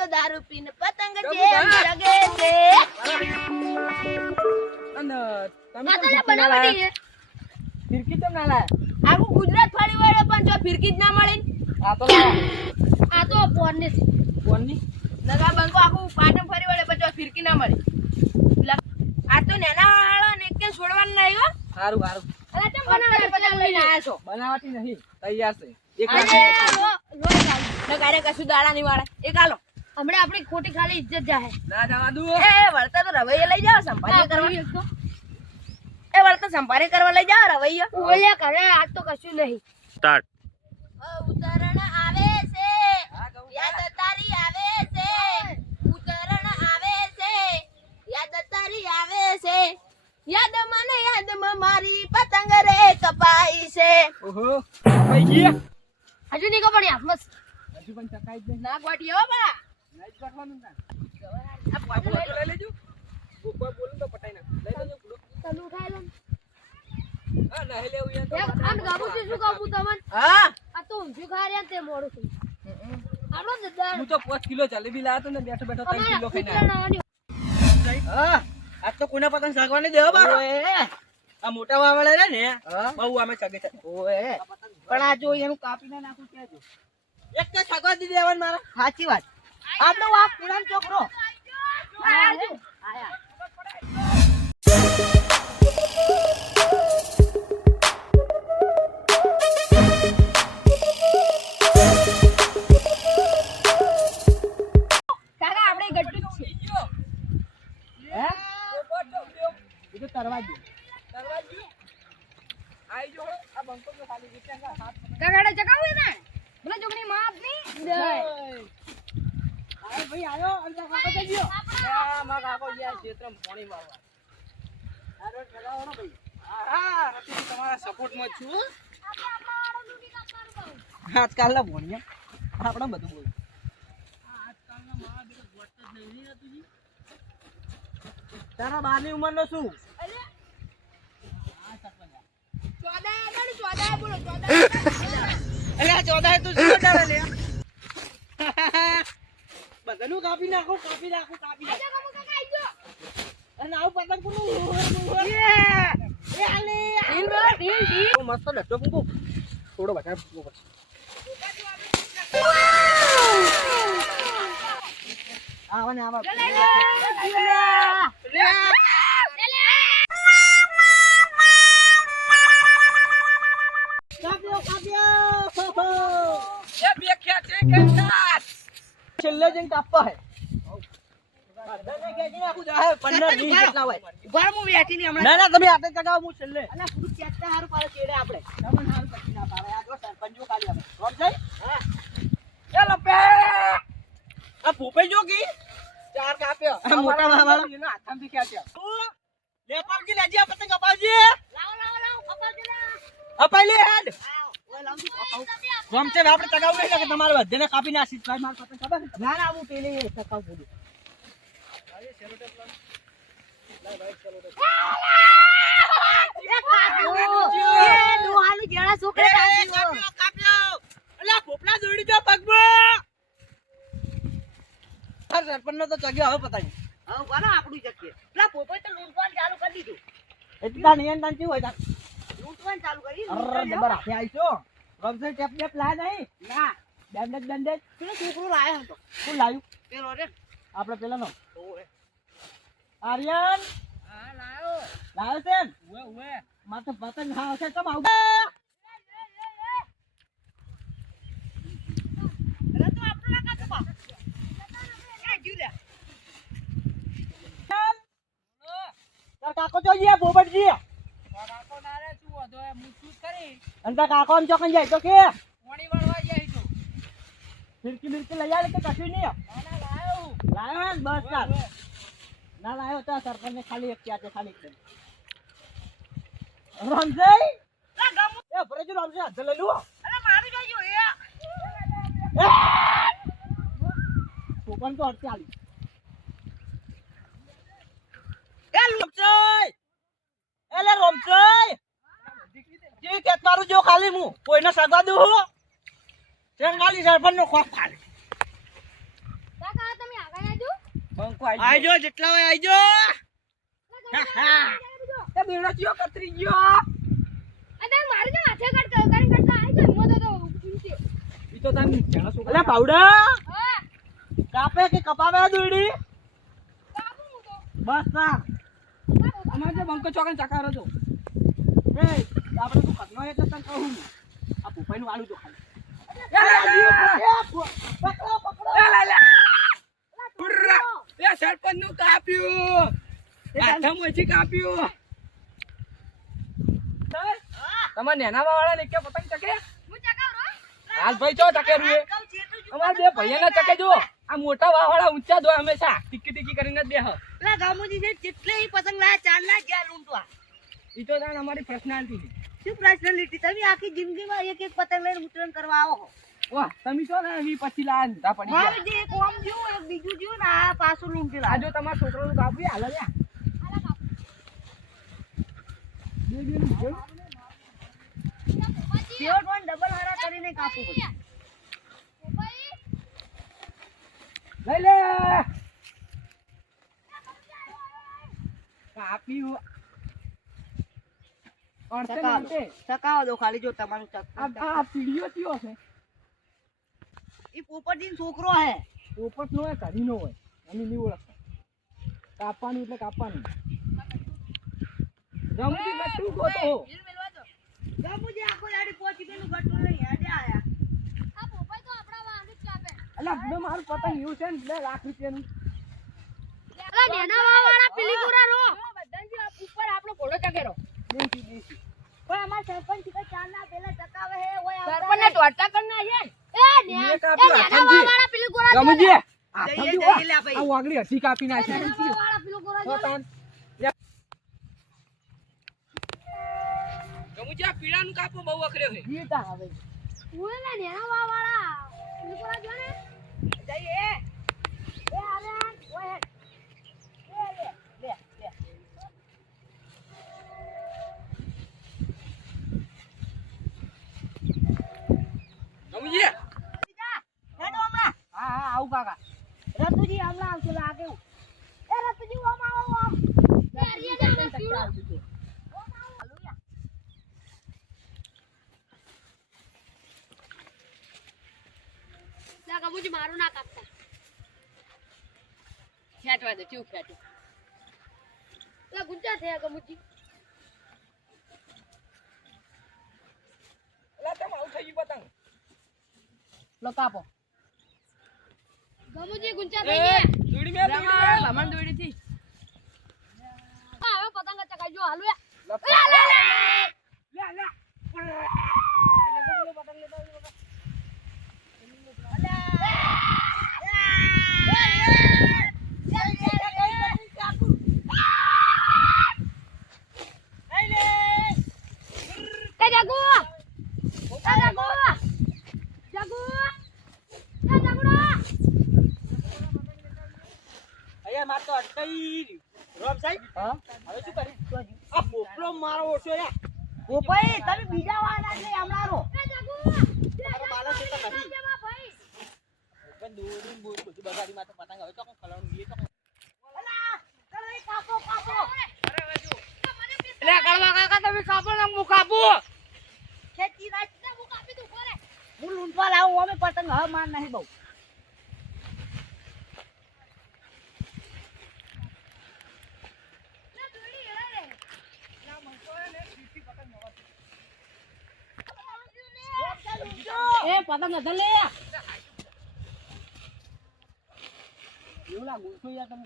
તો દારૂ પીને પતંગ જેમ જગે છે. અને તમે આ તો બનાવટી છે. ફિરકી તો ના લાયા. આખું ગુજરાત ફરી વળે પણ જો ફિરકી જ ના મળે. આ તો લાયા. આ તો પોરની છે. કોણની? નગા બંકો આખું પાટણ ફરી વળે પણ જો ફિરકી ના મળે. આ તો નેના વાળા ને કે છોડવાનું નહીં હો. સારું સારું. અરે કેમ બનાવટી પતંગ લઈને આયા છો? બનાવટી નહીં, તૈયાર છે. એક અરે લાખ નગારે કશું દાડા નહીં વાળા. એક આલો. હમણાં આપણી ખોટી ખાલી ઇજ્જત જાહે. ના જવા દો. એ વળતા તો રવૈયા લઈ જાવ સંભાળી કરવા. એ વળતા સંભાળી કરવા લઈ જાવ રવૈયા. ઓલે કરે આજ તો કશું નહીં. સ્ટાર્ટ. ઉતરણ આવે છે. યાદ તારી આવે છે. ઉતરણ આવે છે. યાદ તારી આવે છે. યાદમાં મારી પતંગ રે કપાઈ છે. ઓહો ભાઈ ગયા. હજુ નહીં ખબર હાથમાં હજુ પણ ચકાઈ જ નહીં. ના ગોટી હો બા. નહીં જ કાઢવાનું ના. આ બોલો તો લઈ લેજો. કોઈ બોલું તો પટાઈ નાખ. લઈ લેજો પૂરો. તલુ ખાઈ લો. હા નહીં લેવું યાર તો એક પટાઈ આન નાખ. ગાબુ શું કહું તમને? હા આ તો ઊંધિયું ખાઈ રહ્યા તે મોડું છું. આપણો જદાર હું તો 5 કિલો જલેબી લાવ્યો તો ને બેઠો બેઠો 3 કિલો ખાઈને આવ્યો. હા આજ તો કોના પતંગ સાગવાની દેવો બા આ મોટા વાવળે રે ને બહુ આમે સગે છે ઓએ પણ આ જો એનું કાપીને નાખું કેજો એક કે સાગવા દી દેવન મારા સાચી વાત આપણો આ પુરાણ છોકરો આયા કાકા આપણે ગટ્ટુ જ છે. હે? એ તો તરવા દે. તરવા દે. આઈ જો આ બંકો તો ખાલી વિચાંગા હાથ કાકાડે ચકાવું ને ભલે જોગણી માપ ની આયો ભાઈ આયો અંદર કાકો જઈ ગયો. આ માં કાકો ગયા ક્ષેત્રમ પાણી વાળવા. આરો ચલાવવાનો ભાઈ. હા હું તમારા સપોર્ટમાં છું. આજકાલના ભણ્યા આપણે બધું બોલ આજકાલના મારા બેટા ગોટ જ નહીં રહેતું. તારા બાની ઉંમરનો શું ચોદા બોલો ચોદા. એટલે આ 14 તું શું ડરે લે બધાનું કાપી નાખો અને આવું પતંગ કોનું એ આલે મસ્ત લટો પૂકો થોડો વધારે પૂકો આવાને આવા એ બે ખ્યા છે કે સાત. છેલ્લે જઈને કાપવા હે બધાને કેજી નાખું જાહે 15 20 જેટલા હોય ઘર હું બેઠી ની હમણાં. ના ના તમે આટે ચગાવો હું છેલ્લે અને પૂરું ચેકતા હારું પાડે ચેડે આપણે. તમને હાલ પછી ના પાડે આ જો સરપંચો કાલી આવે રોમ જાય હા એ લપે. આ ભૂપે જો કી ચાર કાપ્યો. આ મોટા વાળા એના હાથામાં થી ખ્યા છે. લેપાલજી લેજી આ પતંગ અપાવજી લાવો કપાલ જરા. અપાઈ લે હેડ ઓય લાવ દી કપાલ. રોમ છે આપણે ચગાવું નહીં કે તમારે બધાને કાપી નાખી ભાઈ માર પતંગ ખબર ના ના હું પેલી ચગાવ બોલું ડોહાનું જેડા છોકરા કાપ્યો. કાપ્યો અલ્યા પોપલા દોડી દો પગમાં હર સરપંચનો તો ચગ્યો હવે પતંગ હવે બરો આપણું જકીએ. પેલા પોપોય તો લૂંટવાનું ચાલુ કરી દીધું. એટલા નિયંત્રણ કેવું હોય લૂંટવાનું ચાલુ કરી અરે નંબર આપે આઈছো રમસે ટેપ ટેપ લાય નહીં ના બેન્ડેજ બેન્ડેજ પેલો છોકરો લાયો હતો. કોણ લાવ્યું પેલો રે આપણે પેલાનો આર્યન હા લાયો. લાવ્યો છે ને? ઉવે ઉવે. માથે પતંગ હા છે કમ આવ તાર કાકો જોઈએ બોબટજી કાકો ના રે શું હતો એ હું શું કરી અને તાર કાકો આમ ચોકન જાય તો કે પાણી વાળવા જાય તો. ફિરકી બિરકી લઈ આવે કે કશું નહીં ના લાયો. લાવ્યો ને બસ તાર ના લાવ્યો તો સરપંચ ને ખાલી એક ક્યાં છે ખાલી એક રમજઈ એ ભરેજો રમજઈ હાથ લઈ લો અરે મારું જોજો એ ચોપન તો 48 એ રમજઈ એલે રમજઈ જે કેત મારું જો ખાલી હું કોઈને સગવા દઉં હું તેન ખાલી સરપંચ નો ખોખ ખાલી કાકા પાકો આવી આઈજો જેટલા હોય આઈજો એ બેડો ચિયો કતરી ગયો અને મારે જો હાથે કરતા આવી ગયો મોદો તો ઊંચી ઈ તો તાન જાણા છોકરા અલ્યા પાવડા હા કાપે કે કપાવે દોડી કાપું હું તો બસ ના અમાર જે બંકો ચોકન ચકાર હતો એ આપણે તું કટનો એક તને કહું આ ભૂપાઈનું વાળું તો ખાલી પકડો પકડો એ લે લે ઉર્રા એ સરપંચ નું કાપ્યું આઠમ ઓછી કાપ્યું તમાર નેના વાળા ને કે પતંગ ચકે હું ચકાવ રો હાલ ભાઈ ચો ચકે રૂએ અમાર બે ભૈયાના ચકે જો આ મોટા વાવાળા ઊંચા દો હંમેશા ટીકી ટીકી કરીને જ બેહ પેલા ગામોજી છે જેટલે ઈ પતંગ લાયા ચાર ના ગયા લૂંટવા ઈ તો તાન અમારી પર્સનાલિટી છે શું પર્સનાલિટી તમે આખી જિંદગીમાં એક એક પતંગ લઈને ઉતરણ કરવા આવો વાહ તમે છો ને વી પછી લાયા જુદા પડી ગયા મારે જે એક ઓમ જ્યું એક બીજું જ્યું ને આ પાછું લૂંટી આ લાવ્યો જો તમારા છોકરાનું કાપી હાલ લ્યા બે બે નું જેવું. શેવટ વન ડબલ હારા કરીને કાપવું પડે લઈ લે કાપ્યું અડચણ માટે ચકાવો દો ખાલી જો તમારું આ પીડીઓ કયો છે ઈ પોપટજીનો છોકરો હે પોપટ નો હોય ઘડી નો હોય અમે નહીં ઓળખતા કાપવાનું એટલે કાપવાનું જમતી ગટ્ટુ ગોતો ગામોજી આખો દાડી પોચી ગયેલું ગટું લઈ હેડે આયા આ પોપાઈ તો આપડા વાંધો જ કાપે અલા બે મારું પતંગ એવું છે ને 2 લાખ રૂપિયાનું અલા નેના વાળા પેલી કોરા રો બધાની ઉપર આપણો ઘોડો ચકેરો દેશી દેશી પણ અમાર સરપંચ કે ચાર ના પેલા ચકાવે હે ઓય સરપંચને ટોટા કર નાખે એ મેં કાપ્યું નેના હાથમથી. વાળા પેલી કોરા ગમુજી જઈએ, હાથમથી જઈએ વાહ. લ્યા ભાઈ. આ વાગડી હસી કાપી નાખી નેના વાળા પેલી કોરા તો તાન ગમુજી આ પીળાનું કાપો બહુ અખર્યો છે જીતા હવે ઓલે નેના વાળા પેલી કોરા જો ને જઈએ એ આલે ઓય લે લે ગમુજી હેડો હમણાં હા હા આવું કાકા રતુજી હમણાં આવશે લાગે એ રતુજી ઓમ આવો ઓમ લા કબુજી મારું ના કાપતા ખેટવા દે ચૂ ખેટો લા ગુંજા થયા કબુજી એલા તેમ આવું થઈ ગયું પતંગ લો કાપો કબુજી ગુંજા થઈ ગયા દોડી મે લમણ દોડી થી હવે પતંગ ચકાઈ જો હાલો લે લે એ જાગુ એ જાગુ જાગુ એ જાગુડા અહીંયા માર તો અટકાઈ રહ્યું રોમ સાહેબ હા હવે શું કરી આ પોપલો મારો ઓછો યાર પોપાઈ તમે બીજા વાળા છે હમણાં રો એ જાગુ તારો બાલો છે તો નહીં ભાઈ પણ દોડીને બોલ બધું બગાડી માં તો પતંગ હવે ચોક ખલાણું એ ચોક અલા તમે કાપો કાપો લે કળવા કાકા તમે કાપો ને હું કાપું ખેતી રાત ના હું કાપી દઉં કોરે હું લૂંટવા લાવું અમે પતંગ હવે માર નહીં બહુ ના દોડી હેડે રે એ પતંગ અધર લે એવું લાગુ છું યાર તમે